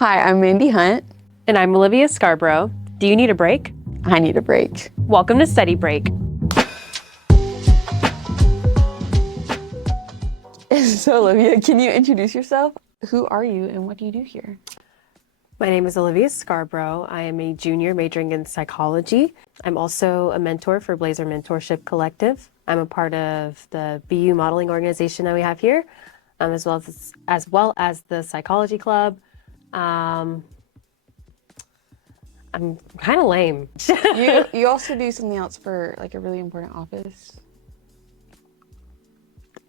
Hi, I'm Mandy Hunt. And I'm Olivia Scarbrough. Do you need a break? I need a break. Welcome to Study Break. So, Olivia, can you introduce yourself? Who are you and what do you do here? My name is Olivia Scarbrough. I am a junior majoring in psychology. I'm also a mentor for Blazer Mentorship Collective. I'm a part of the BU modeling organization that we have here, as well as the psychology club. I'm kind of lame. You also do something else for like a really important office.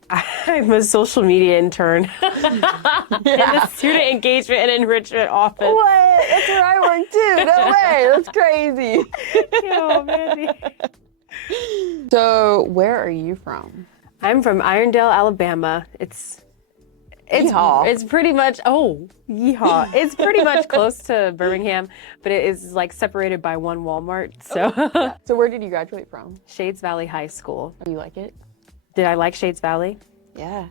I'm a social media intern in the Student Engagement and Enrichment office. What? That's where I work too. No way. That's crazy. Yo, Mandy. So, where are you from? I'm from Irondale, Alabama. It's pretty much yeehaw. It's pretty much close to Birmingham, but it is like separated by one Walmart. So Yeah. So, where did you graduate from? Shades Valley High School. Do you like it? Did I like Shades Valley? Yeah.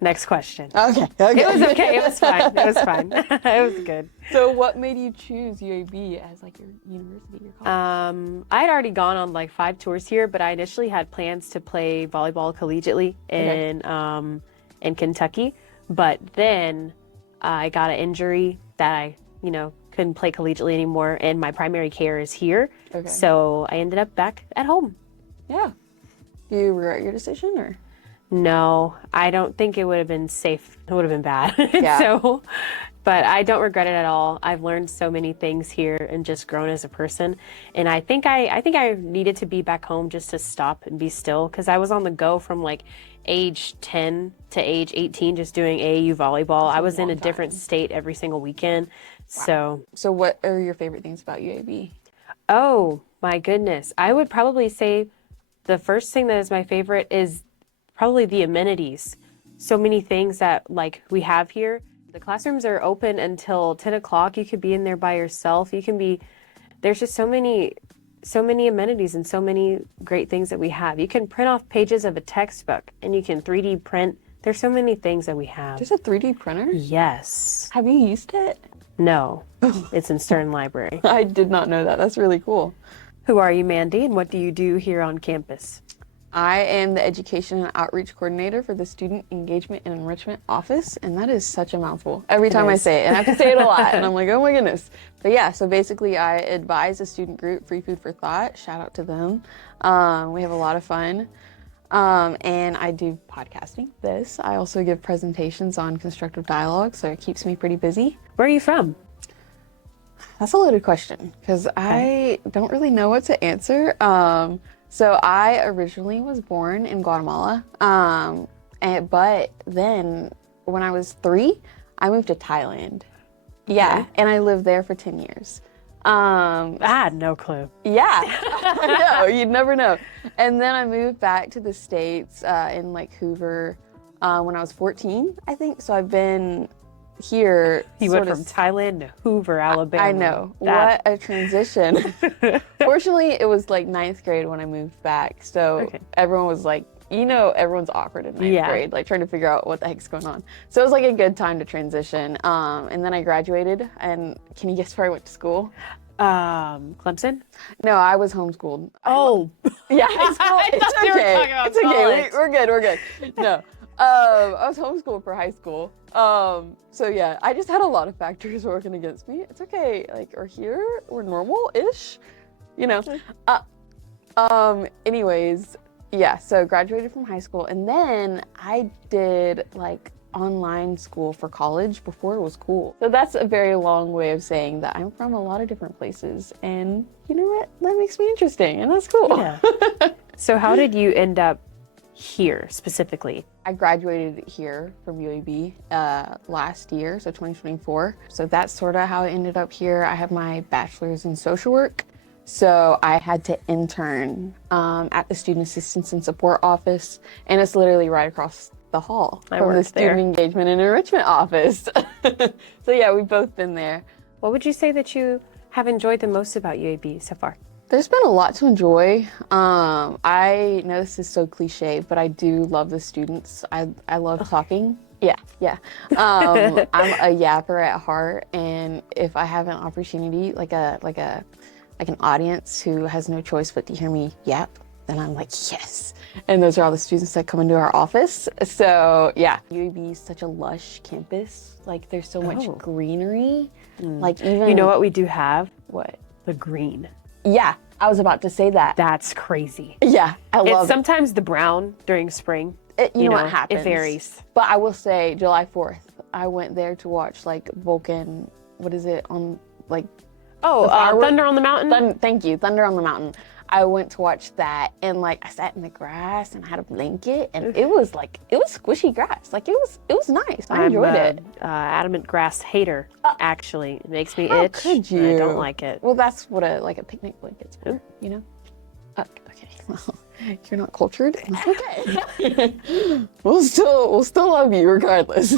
Next question. Okay. It was okay. It was fine. It was fine. It was good. So, what made you choose UAB as like your university, your college? I had already gone on like 5 tours here, but I initially had plans to play volleyball collegiately in Kentucky. But then I got an injury that I, couldn't play collegiately anymore, and my primary care is here. Okay. So I ended up back at home. Yeah. Do you regret your decision or? No, I don't think it would have been safe. It would have been bad. Yeah. But I don't regret it at all. I've learned so many things here and just grown as a person. And I think I needed to be back home just to stop and be still, because I was on the go from like age 10 to age 18 just doing AAU volleyball. I was in a different state every single weekend. Wow. So what are your favorite things about UAB? Oh my goodness. I would probably say the first thing that is my favorite is probably the amenities. So many things that like we have here. The classrooms are open until 10 o'clock. You could be in there by yourself. There's just so many amenities and so many great things that we have. You can print off pages of a textbook and you can 3D print. There's so many things that we have. There's a 3D printer? Yes. Have you used it? No, it's in Stern Library. I did not know that. That's really cool. Who are you, Mandy, and what do you do here on campus? I am the Education and Outreach Coordinator for the Student Engagement and Enrichment Office, and that is such a mouthful every time I say it, and I have to say it a lot, and I'm like, oh my goodness. But yeah, so basically I advise a student group, Free Food for Thought, shout out to them. We have a lot of fun, and I do podcasting, I also give presentations on constructive dialogue, so it keeps me pretty busy. Where are you from? That's a loaded question, because I don't really know what to answer. So I originally was born in Guatemala, but then when I was 3, I moved to Thailand. Yeah, Okay. and I lived there for 10 years. I had no clue. Yeah, I know, you'd never know. And then I moved back to the States in like Hoover when I was 14, I think. So I've been here. You went from Thailand to Hoover, Alabama. I know. What a transition. Fortunately, it was like 9th grade when I moved back. So everyone was like, everyone's awkward in 9th grade, like trying to figure out what the heck's going on. So it was like a good time to transition. And then I graduated, and can you guess where I went to school? Clemson? No, I was homeschooled. Oh. Yeah, it's you were talking about It's okay. college. We're good. No. I was homeschooled for high school. So yeah, I just had a lot of factors working against me. It's okay. Like, we're here, we're normal-ish, anyways, yeah, so graduated from high school, and then I did like online school for college before it was cool. So that's a very long way of saying that I'm from a lot of different places, and you know what? That makes me interesting, and that's cool. Yeah. So how did you end up here specifically? I graduated here from UAB last year, so 2024. So that's sort of how I ended up here. I have my bachelor's in social work. So I had to intern at the Student Assistance and Support Office, and it's literally right across the hall from the Student Engagement and Enrichment Office. So yeah, we've both been there. What would you say that you have enjoyed the most about UAB so far? There's been a lot to enjoy. I know this is so cliche, but I do love the students. I love talking Yeah. I'm a yapper at heart, and if I have an opportunity, like an audience who has no choice but to hear me yap, then I'm like, yes. And those are all the students that come into our office. So yeah, UAB is such a lush campus. Like there's so much greenery. Like even You know what we do have? what? The green. Yeah, I was about to say that. That's crazy. Yeah, I love It's sometimes the brown during spring. it. You know what happens? It varies. But I will say July 4th, I went there to watch like Vulcan, what is it, on like Oh, firework- Thunder on the Mountain? Thank you, Thunder on the Mountain. I went to watch that, and like I sat in the grass and I had a blanket, and it was squishy grass. Like it was nice. I enjoyed it. Adamant grass hater, actually. It makes me How itch. could and I you? don't like it. Well, that's what a picnic blanket's for, you know? Okay. Well, you're not cultured. That's okay. we'll still love you regardless.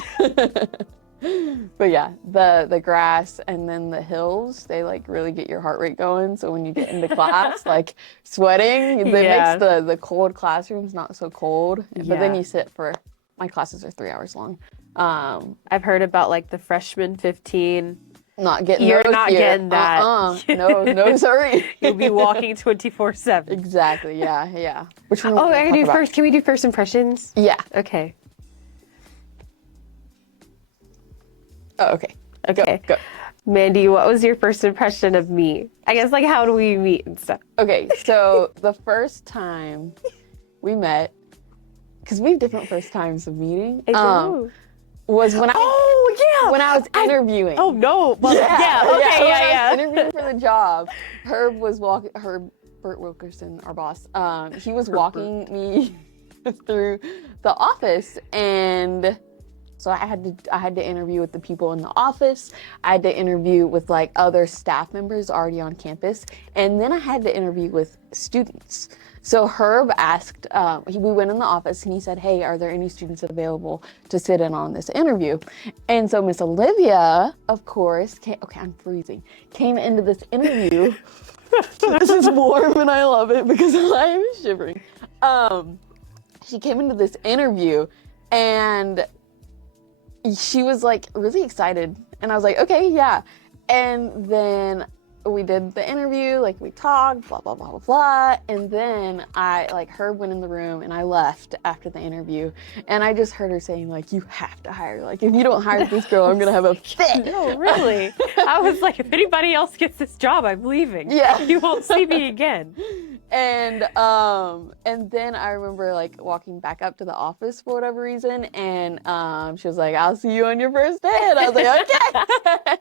But yeah, the grass and then the hills, they like really get your heart rate going. So when you get into class, like sweating, that makes the cold classrooms not so cold. But then you sit for, my classes are 3 hours long. I've heard about like the freshman 15. Not getting You're those not here. getting that. No, sorry. You'll be walking 24/7. Exactly. Yeah. Which one? Oh, I can do first. Can we do first impressions? Yeah. Okay. Oh, okay. Okay. Go. Mandy, what was your first impression of me? I guess like how do we meet and stuff? Okay, so the first time we met, because we have different first times of meeting, was when I was interviewing. Oh no! Well, yeah. Okay. When Yeah. I was interviewing for the job, Herb Bert Wilkerson, our boss. He was walking me through the office, and so I had to interview with the people in the office. I had to interview with like other staff members already on campus, and then I had to interview with students. So Herb asked, we went in the office and he said, "Hey, are there any students available to sit in on this interview?" And so Miss Olivia, of course, I'm freezing, came into this interview. This is warm and I love it because I am shivering. She came into this interview and she was like really excited, and I was like, okay, yeah. And then we did the interview, like we talked, blah, blah, blah, blah, blah. And then Herb went in the room and I left after the interview, and I just heard her saying like, "You have to hire, like if you don't hire this girl, I'm gonna have a fit." No, really. I was like, if anybody else gets this job, I'm leaving. Yeah. You won't see me again. And then I remember like walking back up to the office for whatever reason, and she was like, "I'll see you on your first day," and I was like, "Okay."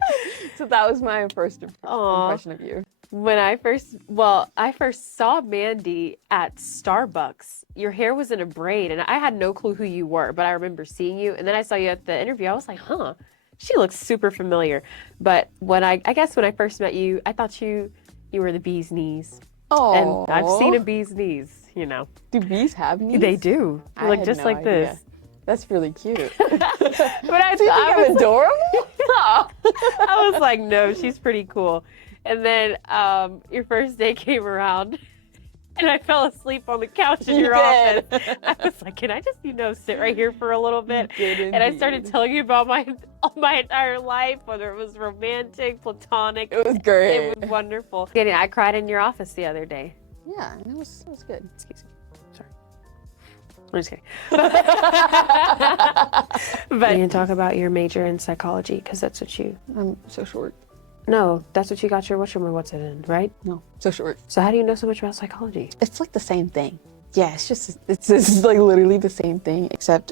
So that was my first impression of you. When I first saw Mandy at Starbucks. Your hair was in a braid, and I had no clue who you were, but I remember seeing you, and then I saw you at the interview. I was like, huh, she looks super familiar. But when I guess when I first met you, I thought you were the bee's knees. Oh, And I've seen a bee's knees, you know. Do bees have knees? They do. I Like had just no like idea. this. That's really cute. But I Do you think I'm adorable? I was like, no, she's pretty cool. And then your first day came around, and I fell asleep on the couch in your office. I was like, can I just, sit right here for a little bit? And I started telling you about my entire life, whether it was romantic, platonic. It was great. It was wonderful. And I cried in your office the other day. Yeah, and it was good. Excuse me. Sorry. I'm just kidding. But you can talk about your major in psychology, because that's what you... I'm so short. No, that's what you got your what's it in, right? No, so short. So how do you know so much about psychology? It's like the same thing. Yeah, it's like literally the same thing, except,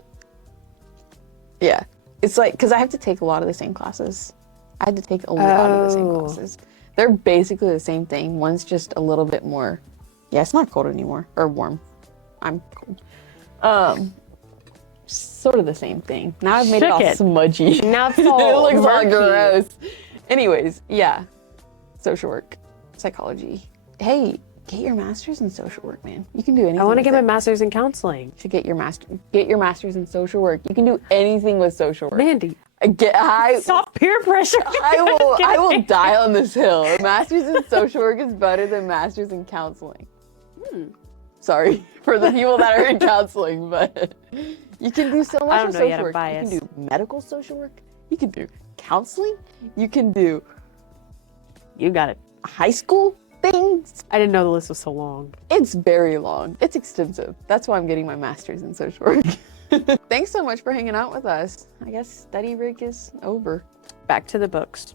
yeah. It's like, because I have to take a lot of the same classes. I had to take a lot of the same classes. They're basically the same thing. One's just a little bit more, yeah, it's not cold anymore, or warm. I'm cold. Sort of the same thing. Now I've made it all smudgy. Now it's all it looks all murky. gross. Anyways, yeah. Social work, psychology. Hey, get your master's in social work, man. You can do anything. I want to with get my it. master's in counseling. You should get your master's in social work. You can do anything with social work. Mandy, stop peer pressure. I will die on this hill. A master's in social work is better than master's in counseling. Sorry for the people that are in counseling, but You can do so much I don't with know social yet, I'm work. biased. You can do medical social work. You can do counseling. You can do You got it. high school things. I didn't know the list was so long. It's very long. It's extensive. That's why I'm getting my master's in social work. Thanks so much for hanging out with us. I guess study break is over. Back to the books.